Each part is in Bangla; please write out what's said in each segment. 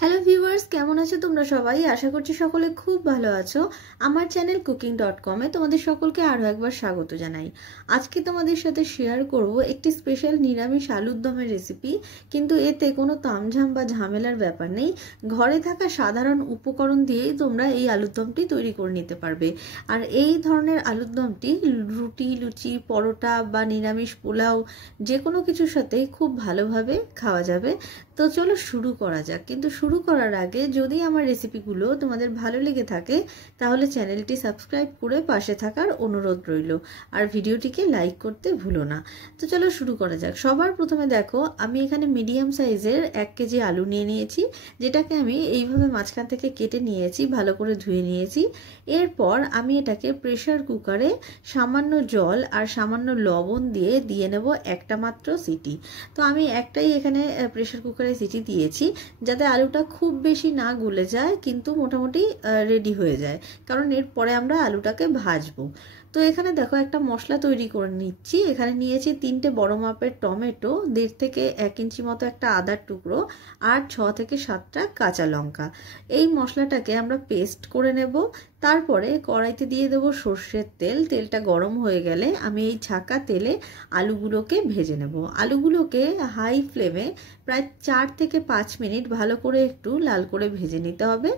হ্যালো ভিউয়ার্স, কেমন আছো তোমরা সবাই? আশা করছি সকলে খুব ভালো আছো। আমার চ্যানেল cooking.com-এ তোমাদের সকলকে আরও একবার স্বাগত জানাই। আজকে তোমাদের সাথে শেয়ার করব একটি স্পেশাল নিরামিষ আলুর দমের রেসিপি। কিন্তু এতে কোনো তামঝাম বা ঝামেলার ব্যাপার নেই। ঘরে থাকা সাধারণ উপকরণ দিয়েই তোমরা এই আলুর দমটি তৈরি করে নিতে পারবে। আর এই ধরনের আলুর দমটি রুটি, লুচি, পরোটা বা নিরামিষ পোলাও যে কোনো কিছুর সাথেই খুব ভালোভাবে খাওয়া যাবে। তো চলো শুরু করা যাক। কিন্তু শুরু করার আগে যদি আমার রেসিপিগুলো তোমাদের ভালো লেগে থাকে তাহলে চ্যানেলটি সাবস্ক্রাইব করে পাশে থাকার অনুরোধ রইল, আর ভিডিওটিকে লাইক করতে ভুলো না। তো চলো শুরু করা যাক। সবার প্রথমে দেখো, আমি এখানে মিডিয়াম সাইজের 1 কেজি আলু নিয়ে নিয়েছি, যেটাকে আমি এইভাবে মাঝখান থেকে কেটে নিয়েছি, ভালো করে ধুয়ে নিয়েছি। এরপর আমি এটাকে প্রেসার কুকারে সামান্য জল আর সামান্য লবণ দিয়ে নেব একটা মাত্র সিটি। তো আমি একটাই এখানে প্রেসার কুকারে সিটি দিয়েছি, যাতে আলুটা খুব বেশি না গলে যায় কিন্তু মোটামুটি রেডি হয়ে যায়, কারণ এরপরে আমরা আলুটাকে ভাজবো। তো এখানে দেখো একটা মশলা তৈরি করে নিচ্ছি। এখানে নিয়েছি 3টে বড় মাপের টমেটো, 1.5 থেকে 1 ইঞ্চি মতো একটা আদার টুকরো, আর 6 থেকে 7টা কাঁচা লঙ্কা। এই মশলাটাকে আমরা পেস্ট করে নেব। তারপরে কড়াইতে দিয়ে দেবো সর্ষের তেল। তেলটা গরম হয়ে গেলে আমি এই ছাকা তেলে আলুগুলোকে ভেজে নেব। আলুগুলোকে হাই ফ্লেমে প্রায় 4 থেকে 5 মিনিট ভালো করে একটু লাল করে ভেজে নিতে হবে।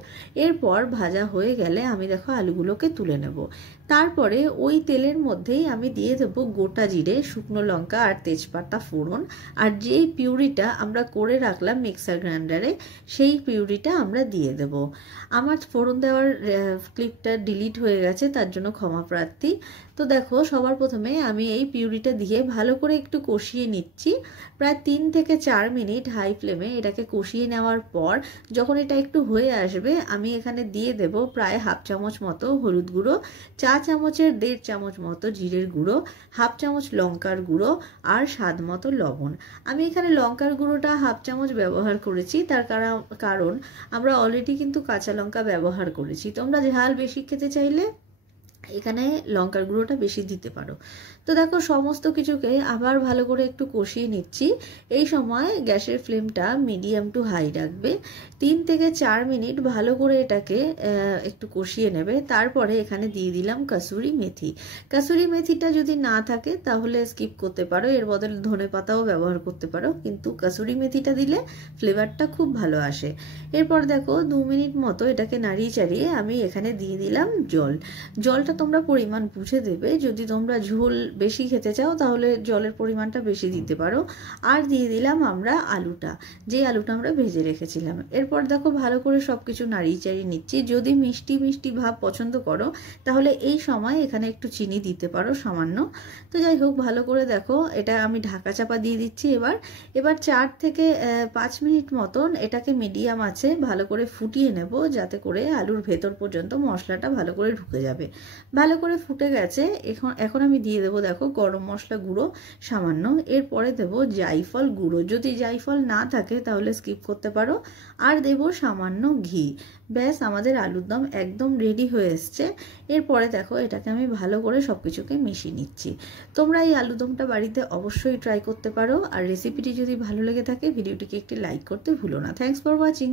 এরপর ভাজা হয়ে গেলে আমি দেখো আলুগুলোকে তুলে নেব। তারপরে ওই তেলের মধ্যেই আমি দিয়ে দেবো গোটা জিরে, শুকনো লঙ্কা আর তেজপাতা ফোড়ন, আর যেই পিউরিটা আমরা করে রাখলাম মিক্সার গ্রাইন্ডারে সেই পিউরিটা আমরা দিয়ে দেব। আমার ফোড়ন দেওয়ার ক্লিপটা ডিলিট হয়ে গেছে, তার জন্য ক্ষমা প্রার্থী। তো দেখো, সবার প্রথমে আমি এই পিউরিটা দিয়ে ভালো করে একটু কষিয়ে নিচ্ছি। প্রায় 3 থেকে 4 মিনিট হাই ফ্লেমে এটাকে কষিয়ে নেওয়ার পর যখন এটা একটু হয়ে আসবে, আমি এখানে দিয়ে দেব প্রায় 1/2 চামচ মতো হলুদ গুঁড়ো, চা চামচের 1.5 চামচ মতো জিরের গুঁড়ো, 1/2 চামচ লঙ্কার গুঁড়ো আর স্বাদ মতো লবণ। আমি এখানে লঙ্কার গুঁড়োটা 1/2 চামচ ব্যবহার করেছি, তার কারণ আমরা অলরেডি কিন্তু কাঁচা লঙ্কা ব্যবহার করেছি। তোমরা ঝাল বেশি খেতে চাইলে এখানে লঙ্কার গুঁড়োটা বেশি দিতে পারো। তো দেখো, সমস্ত কিছুকে আবার ভালো করে একটু কষিয়ে নিচ্ছি। এই সময় গ্যাসের ফ্লেমটা মিডিয়াম টু হাই রাখবে। 3 থেকে 4 মিনিট ভালো করে এটাকে একটু কষিয়ে নেবে। তারপরে এখানে দিয়ে দিলাম কাসুরি মেথি। কাসুরি মেথিটা যদি না থাকে তাহলে স্কিপ করতে পারো, এর বদলে ধনে পাতাও ব্যবহার করতে পারো, কিন্তু কাসুরি মেথিটা দিলে ফ্লেভারটা খুব ভালো আসে। এরপর দেখো 2 মিনিট মতো এটাকে নাড়িয়ে চাড়িয়ে আমি এখানে দিয়ে দিলাম জলটা তোমরা পরিমাণ বুঝে দেবে। যদি তোমরা ঝোল বেশি খেতে চাও তাহলে জলের পরিমাণটা বেশি দিতে পারো। আর দিয়ে দিলাম আমরা আলুটা, যে আলুটা আমরা ভেজে রেখেছিলাম। এরপর দেখো ভালো করে সবকিছু নাড়িয়ে চাড়িয়ে নিচ্ছি। যদি মিষ্টি মিষ্টি ভাব পছন্দ করো তাহলে এই সময় এখানে একটু চিনি দিতে পারো সামান্য। তো যাই হোক, ভালো করে দেখো এটা আমি ঢাকা চাপা দিয়ে দিচ্ছি। এবার 4 থেকে 5 মিনিট মতন এটাকে মিডিয়াম আছে ভালো করে ফুটিয়ে নেব, যাতে করে আলুর ভেতর পর্যন্ত মশলাটা ভালো করে ঢুকে যাবে। ভালো করে ফুটে গেছে। এখন আমি দিয়ে দেবো দেখো গরম মশলা গুঁড়ো সামান্য, এরপরে দেবো জায়ফল গুঁড়ো। যদি জায়ফল না থাকে তাহলে স্কিপ করতে পারো। আর দেবো সামান্য ঘি। ব্যাস, আমাদের আলুর দম একদম রেডি হয়ে এসছে। এরপরে দেখো এটাকে আমি ভালো করে সব কিছুকে মিশিয়ে নিচ্ছি। তোমরা এই আলুর দমটা বাড়িতে অবশ্যই ট্রাই করতে পারো। আর রেসিপিটি যদি ভালো লেগে থাকে ভিডিওটিকে একটি লাইক করতে ভুলো না। Thanks for watching.